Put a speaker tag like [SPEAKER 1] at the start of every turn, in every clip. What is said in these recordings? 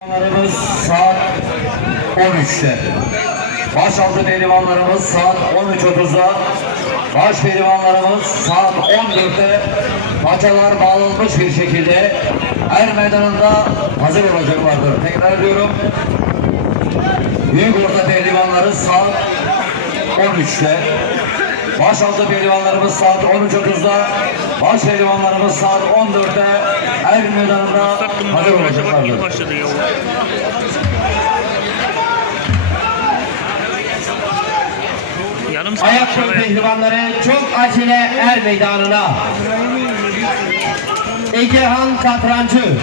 [SPEAKER 1] Pehlivanlarımız saat 13'te. Başaltı pehlivanlarımız saat 13.30'da. Baş pehlivanlarımız saat 14'te. Paçalar bağlanmış bir şekilde er meydanında hazır olacaklardır. Tekrar ediyorum. Büyük orta pehlivanları saat 13'te. Başaltı pehlivanlarımız saat 13.30'da. Baş pehlivanlarımız saat 14'te er meydanında hazır olacaklardır.
[SPEAKER 2] Ayakkabı pehlivanları çok acele er meydanına. Egehan Katrancı,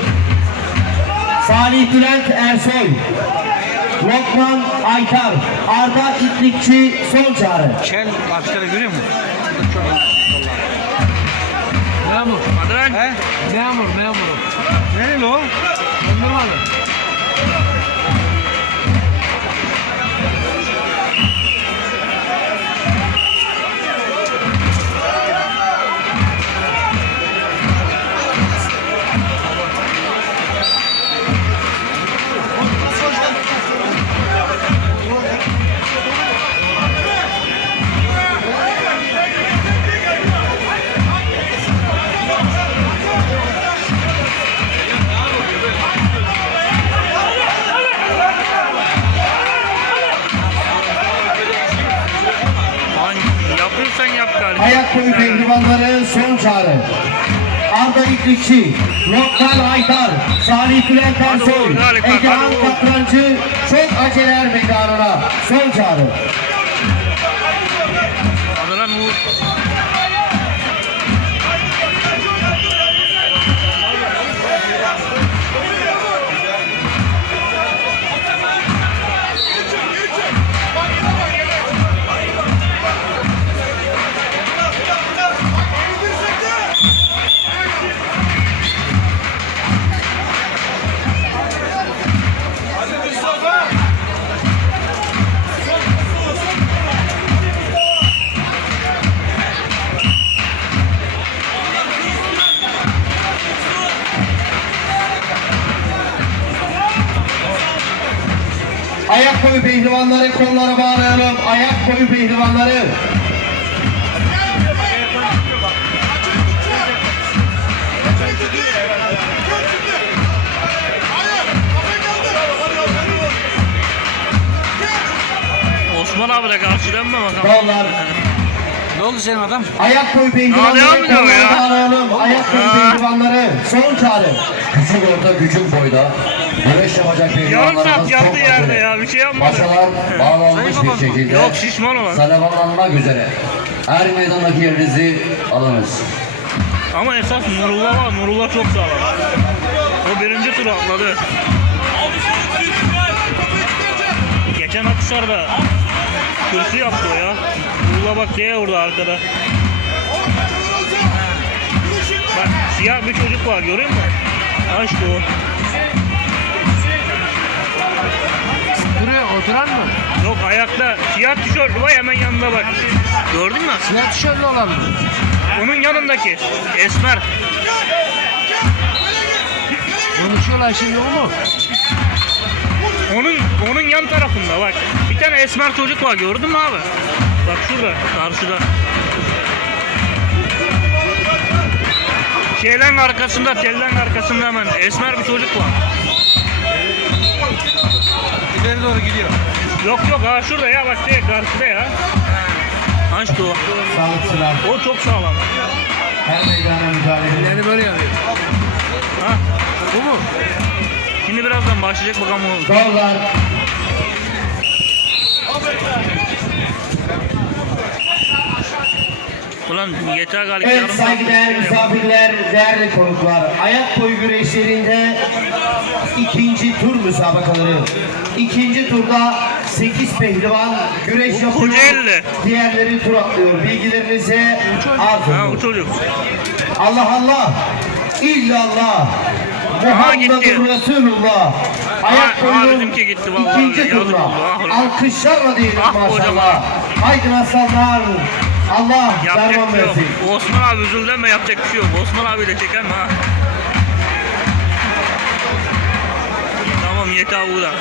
[SPEAKER 2] Salih Bülent Ersoy, Lokman Aytar, Arda İplikçi son çağrı.
[SPEAKER 3] Kel arkada görüyor musun? Memur.
[SPEAKER 4] Hadi lan.
[SPEAKER 3] He? Memur, memur. Nereli o? Dondurmalı.
[SPEAKER 4] Kardeşim.
[SPEAKER 2] Ayakkabı pehlivanları son çağrı. Arda İplikçi, Lokman Aytar, Salih Bülent Ersoy, Egehan. Katrancı çok acele er meydanına. Son çağrı.
[SPEAKER 4] Hadi lan Uğur.
[SPEAKER 2] Ayakkabı pehlivanları kolları bağlayalım. Ayakkabı pehlivanları.
[SPEAKER 4] Osman abi de karşıdan mı bakalım?
[SPEAKER 2] Kollar.
[SPEAKER 3] Ne oldu senin adam?
[SPEAKER 2] Ayakkabı
[SPEAKER 4] Ne
[SPEAKER 2] pehlivanları kolları bağlayalım. Ayakkabı
[SPEAKER 4] Ha.
[SPEAKER 2] pehlivanları. Son çağrı.
[SPEAKER 1] Küçük orta küçük boyda güreş yapacak pehlivanlarımız çok
[SPEAKER 4] yattı yerde ya. Bir şey yapmadı.
[SPEAKER 1] Paçalar bağlanmış bir şekilde
[SPEAKER 4] Yok şişman olan.
[SPEAKER 1] salavanlanmak üzere. Her meydandaki yerinizi alınız.
[SPEAKER 4] Ama esas Nurullah var. Nurullah çok sağlam. O birinci tur atladı. Geçen atışlarda kürsü yaptı o ya. Nurullah bak diye orada arkada. Bak siyah bir çocuk var görüyor musun? İşte o.
[SPEAKER 3] Duruyor, oturan mı?
[SPEAKER 4] Yok ayakta siyah tişörtlü var hemen yanında bak. Gördün mü?
[SPEAKER 3] Siyah tişörtlü olan mı?
[SPEAKER 4] Onun yanındaki Esmer.
[SPEAKER 3] Konuşuyorlar şimdi o mu?
[SPEAKER 4] Onun onun yan tarafında bak. Bir tane esmer çocuk var gördün mü abi? Bak şurada karşıda. Şeylerin arkasında, tellerin arkasında hemen esmer bir çocuk var.
[SPEAKER 3] İleri doğru gidiyor.
[SPEAKER 4] Yok yok ha şurada ya bak şey karşıda ya. Ha işte o.
[SPEAKER 2] Sağlıkçılar.
[SPEAKER 4] O çok sağlam.
[SPEAKER 2] Her meydana müdahale edin.
[SPEAKER 3] İleri böyle yapıyor.
[SPEAKER 4] Ha.
[SPEAKER 3] Bu mu?
[SPEAKER 4] Şimdi birazdan başlayacak bakalım o. Ulan yeter galiba
[SPEAKER 2] Evet saygıdeğer misafirler, değerli konuklar. Ayak boyu güreşlerinde ikinci tur müsabakaları. İkinci turda 8 pehlivan güreş yapıyor. Diğerleri tur atlıyor. Bilgilerinize arz. Allah Allah. İllallah. Muhammedur
[SPEAKER 4] gitti.
[SPEAKER 2] Resulullah. Ayak
[SPEAKER 4] bizimki gitti vallahi.
[SPEAKER 2] ikinci turda. Alkışlarla diyelim
[SPEAKER 4] Ah
[SPEAKER 2] maşallah. Haydi aslanlar. Allah derman
[SPEAKER 4] şey
[SPEAKER 2] versin.
[SPEAKER 4] Osman abi üzüldü ama yapacak bir şey yok. Osman abi de çeker mi ha? Tamam YK Uğur'a.